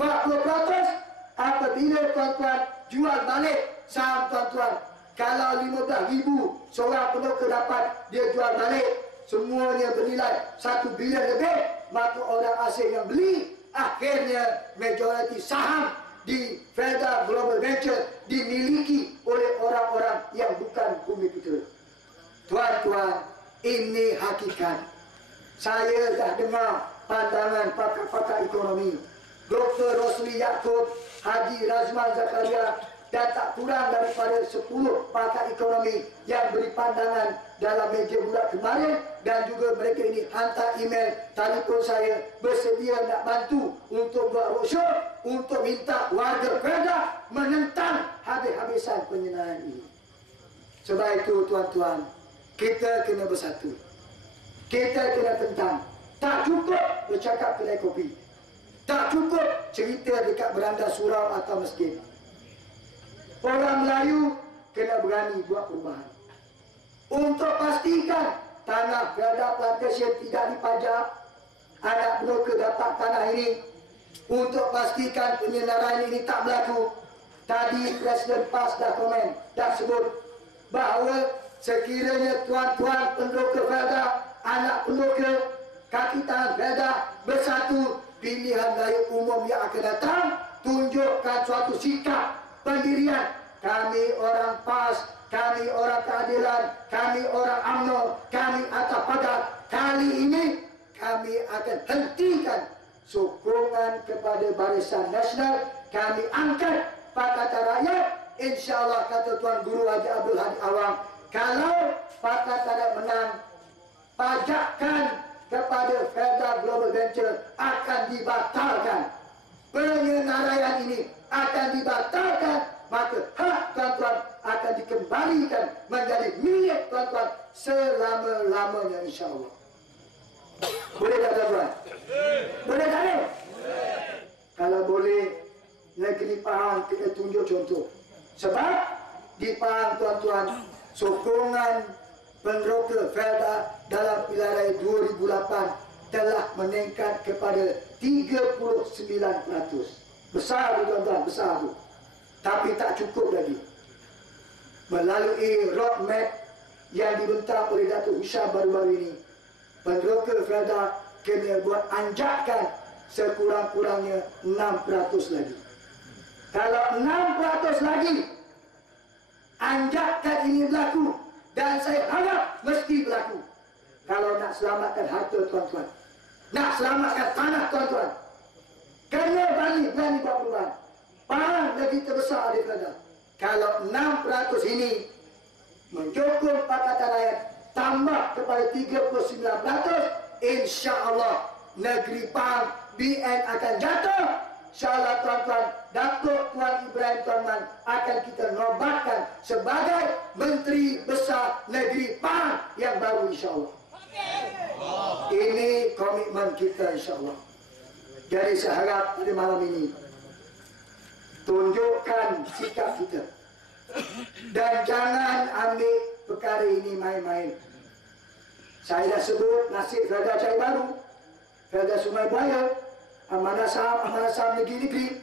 40% apabila tuan-tuan jual balik saham tuan-tuan. Kalau 15,000 seorang penroka dapat, dia jual balik, semuanya bernilai 1 bilion lebih, maka orang asing yang beli, akhirnya majoriti saham di Felda Global Venture dimiliki oleh orang-orang yang bukan Bumiputera. Tuan-tuan, ini hakikat. Saya dah dengar pandangan pakar-pakar ekonomi, Dr. Rosli Yaakob, Haji Razman Zakaria, dan tak kurang daripada 10 pakar ekonomi yang beri pandangan dalam meja bulat kemarin, dan juga mereka ini hantar email, telefon saya, bersedia nak bantu untuk buat roadshow untuk minta warga Felda menentang habis-habisan penyenaraian ini. Sebab itu tuan-tuan, kita kena bersatu. Kita kena tentang. Tak cukup bercakap kedai kopi. Tak cukup cerita dekat beranda surau atau masjid. Orang Melayu kena berani buat perubahan. Untuk pastikan tanah Felda Plantation tidak dipajak, anak penroka dapat tanah ini. Untuk pastikan penyenaraian ini tak berlaku, tadi Presiden PAS dah komen, dah sebut bahawa sekiranya tuan-tuan peneroka Felda, anak peneroka, kaki tangan Felda bersatu, pilihan raya umum yang akan datang, tunjukkan suatu sikap pendirian. Kami orang PAS, kami orang keadilan, kami orang UMNO, kami atas padat. Kali ini kami akan hentikan sokongan kepada Barisan Nasional. Kami angkat Pakatan Rakyat. InsyaAllah kata Tuan Guru Haji Abdul Hadi Awang, kalau Pakatan Rakyat menang, pajakan kepada Felda Global Venture akan dibatalkan. Penyenaraian ini akan dibatalkan, maka hak tuan-tuan akan dikembalikan menjadi milik tuan-tuan selama-lamanya, insyaAllah. Boleh tak tuan-tuan? Boleh tak ni? Kalau boleh, negeri Pahang kita tunjuk contoh. Sebab di Pahang tuan-tuan, sokongan peneroka Felda dalam pilihan raya 2008 telah meningkat kepada 39%. Besar tu tuan-tuan, besar tu. Tapi tak cukup lagi. Melalui roadmap yang dibentang oleh Datuk Hisham baru-baru ini, peneroka Felda kena buat anjakan sekurang-kurangnya 6% lagi. Kalau 6% lagi anjakan ini berlaku, dan saya harap mesti berlaku. Kalau nak selamatkan harta tuan-tuan, nak selamatkan tanah tuan-tuan, kena berani buat perubahan. Pahang lagi terbesar di Felda. Kalau 6% ini menyokong Pakatan Rakyat tambah kepada 39%, insya-Allah negeri Pahang BN akan jatuh. InsyaAllah tuan-tuan, Datuk Tuan Ibrahim Tuan Man akan kita nobatkan sebagai Menteri Besar Negeri Pahang yang baru, insyaAllah. Ini komitmen kita, insyaAllah. Jadi saya harap pada malam ini tunjukkan sikap kita, dan jangan ambil perkara ini main-main. Saya dah sebut nasib Felda Cahaya Baru, Felda Sungai Buaya, amanah saham negeri-negeri,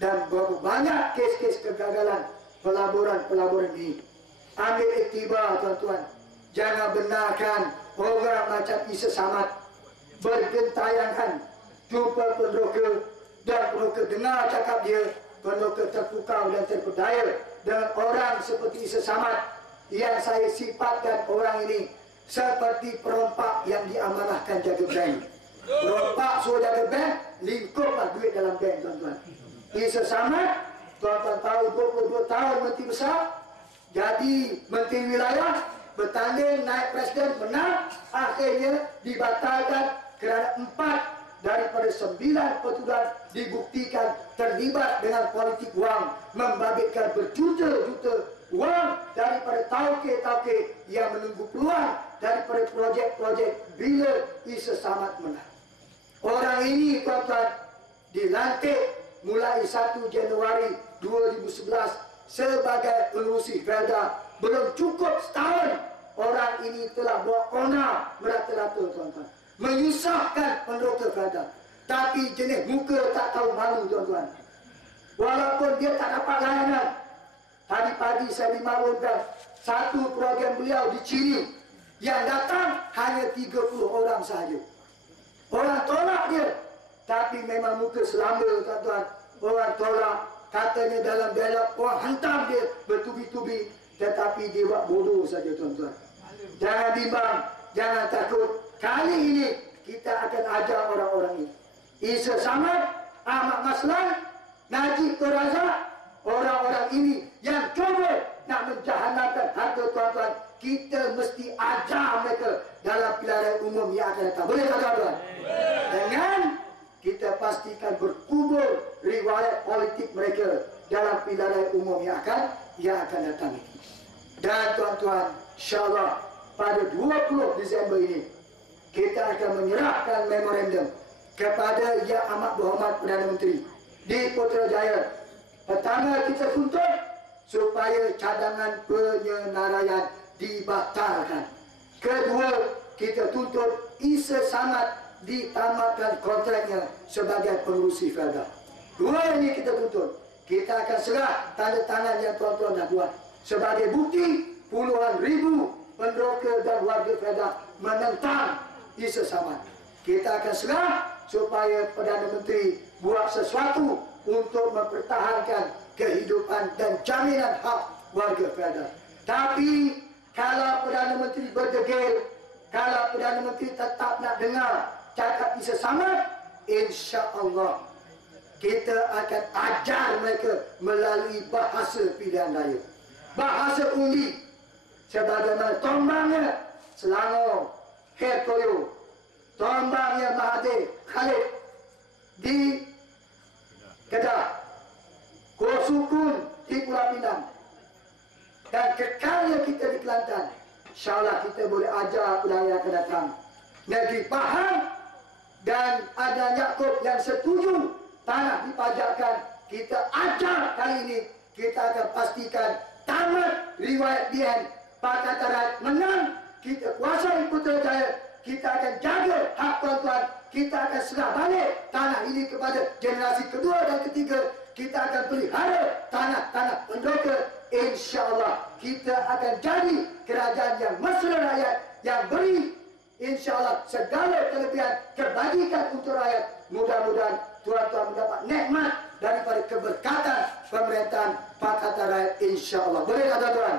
dan berapa banyak kes-kes kegagalan pelaburan ini. Ambil iktibar tuan-tuan. Jangan benarkan orang macam Isa Samad bergentayangan jumpa peneroka, dan peneroka dengar cakap dia, peneroka terpukau dan terpedaya dengan orang seperti Isa Samad yang saya sifatkan orang ini seperti perompak yang diamanahkan jaga bank. Perompak suruh jaga bank, lingkuplah duit dalam bank tuan-tuan. Isa Samad, tuan-tuan tahu 22 tahun menteri besar, jadi menteri wilayah, bertanding naik presiden, menang, akhirnya dibatalkan kerana 4 daripada 9 petugas dibuktikan terlibat dengan politik wang, membabitkan berjuta-juta wang daripada tauke-tauke yang menunggu peluang daripada projek-projek bila Isa Samad menang. Orang ini tuan-tuan dilantik mulai 1 Januari 2011 sebagai pengurusi Felda. Belum cukup setahun, orang ini telah buat onar merata-rata tuan-tuan, menyusahkan peneroka Felda. Tapi jenis muka tak tahu malu tuan-tuan. Walaupun dia tak dapat layanan. Tadi pagi saya dimaklumkan satu program beliau di Chile yang datang hanya 30 orang sahaja. Orang tolak dia, tapi memang muka selamba tuan-tuan. Orang tolak, katanya dalam dialog orang hantam dia bertubi-tubi, tetapi dia buat bodoh saja tuan-tuan. Jangan bimbang, jangan takut. Kali ini kita akan ajar orang-orang ini. Isa Samad, Ahmad Maslan, Najib Tun Razak, orang-orang ini yang cuba nak menjahanamkan harta tuan-tuan, kita mesti ajar mereka dalam pilihan raya umum yang akan datang. Boleh tak tuan-tuan? Dengan kita pastikan berkubur riwayat politik mereka dalam pilihan raya umum yang akan datang ini. Dan tuan-tuan, insyaAllah pada 20 Disember ini kita akan menyerahkan memorandum kepada Yang Amat Berhormat Perdana Menteri di Putrajaya. Pertama, kita tuntut supaya cadangan penyenaraian dibatalkan. Kedua, kita tuntut Isa Samad ditamatkan kontraknya sebagai pengurusi Felda. Dua ini kita tuntut. Kita akan serah tanda tangan yang tuan-tuan dah buat sebagai bukti puluhan ribu penroka dan warga Kedah menentang isu Samad. Kita akan serah supaya Perdana Menteri buat sesuatu untuk mempertahankan kehidupan dan jaminan hak warga Kedah. Tapi kalau Perdana Menteri berdegil, kalau Perdana Menteri tetap nak dengar cakap isu Samad, insya-Allah kita akan ajar mereka melalui bahasa pilihan raya, bahasa undi, sebagaimana tombangnya Selangor, Herkoyo, tombangnya Mahathir Khalid di Kedah, Kosukun di Pulau Pinang, dan kekalnya kita di Kelantan. InsyaAllah kita boleh ajar budaya akan datang. Negeri Pahang dan ada Yaakob yang setuju tanah dipajakkan, kita ajar kali ini. Kita akan pastikan tamat riwayat Bien, Pakatan Rakyat menang, kita kuasai Putrajaya, kita akan jaga hak tuan-tuan, kita akan serah balik tanah ini kepada generasi kedua dan ketiga, kita akan pelihara tanah-tanah pendoka. InsyaAllah kita akan jadi kerajaan yang mesra rakyat, yang beri InsyaAllah segala kelebihan kebajikan untuk rakyat. Mudah-mudahan tuan-tuan mendapat nikmat daripada keberkatan pemerintahan Pakatan Rakyat, InsyaAllah. Boleh tak tuan-tuan?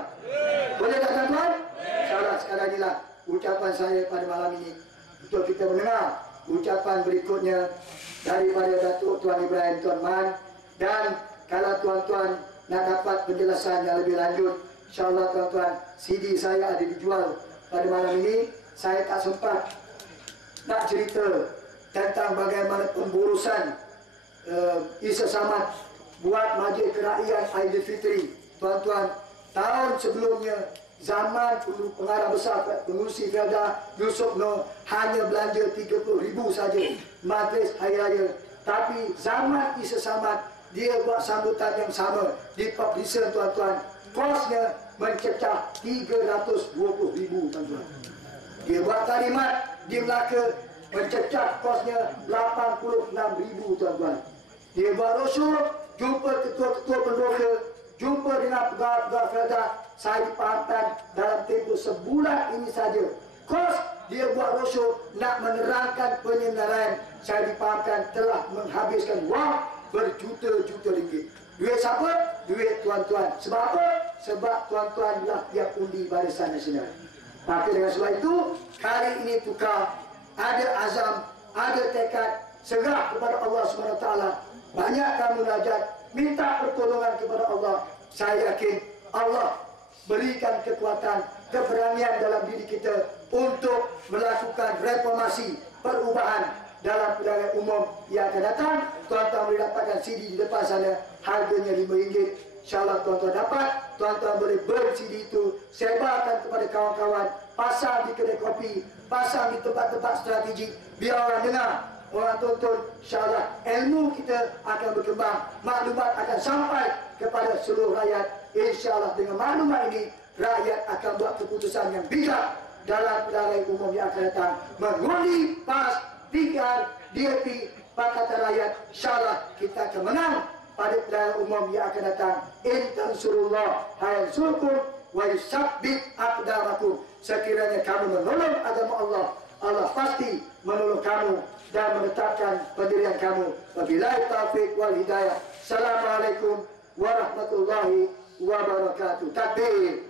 Boleh tak tuan-tuan? InsyaAllah sekali inilah ucapan saya pada malam ini. Untuk kita mendengar ucapan berikutnya daripada Datuk Tuan Ibrahim Tuan Man. Dan kalau tuan-tuan nak dapat penjelasan yang lebih lanjut, InsyaAllah tuan-tuan, CD saya ada dijual pada malam ini. Saya tak sempat nak cerita tentang bagaimana pemburusan Isa Samad buat Majlis Kerakyatan Aidilfitri. Tuan-tuan, tahun sebelumnya zaman pengarah besar pengurusi Felda Yusof Noh hanya belanja 30,000 saja majlis hari raya. Tapi zaman Isa Samad dia buat sambutan yang sama di publisher tuan-tuan. Kosnya mencecah 320,000 tuan-tuan. Dia buat kalimat di Melaka mencecah kosnya 86,000 tuan-tuan. Dia buat roadshow, jumpa ketua-ketua pendoka, jumpa dengan pegawai-pegawai Felda. Saya dipahamkan dalam tempoh sebulan ini saja. Kos dia buat roadshow nak menerangkan penyenaran, saya dipahamkan telah menghabiskan wang berjuta-juta ringgit. Duit siapa? Duit tuan-tuan. Sebab apa? Sebab tuan-tuan lah yang undi Barisan Nasional. Maka dengan sebab itu, kali ini tukar, ada azam, ada tekad, serah kepada Allah SWT. Banyakkan munajat, minta pertolongan kepada Allah. Saya yakin Allah berikan kekuatan, keberanian dalam diri kita untuk melakukan reformasi, perubahan dalam pilihan umum yang akan datang. Tuan-tuan boleh dapatkan CD di depan sana, harganya RM5. InsyaAllah tuan-tuan dapat, tuan-tuan boleh beli CD itu, sebarkan kepada kawan-kawan, pasang di kedai kopi, pasang di tempat-tempat strategik, biar orang dengar, orang tonton. InsyaAllah ilmu kita akan berkembang, maklumat akan sampai kepada seluruh rakyat. InsyaAllah dengan maklumat ini, rakyat akan buat keputusan yang bijak dalam pilihan umum yang akan datang. Mengundi PAS, PR, DAP, Pakatan Rakyat. InsyaAllah kita akan menang pada pilihan umum yang akan datang. In tansurullah hayansurkum wa yusabbit aqdamakum. Sekiranya kamu menolong agama Allah, Allah pasti menolong kamu dan menetapkan pendirian kamu. Wabillahi taufiq wal hidayah. Assalamualaikum warahmatullahi wabarakatuh. Takbir.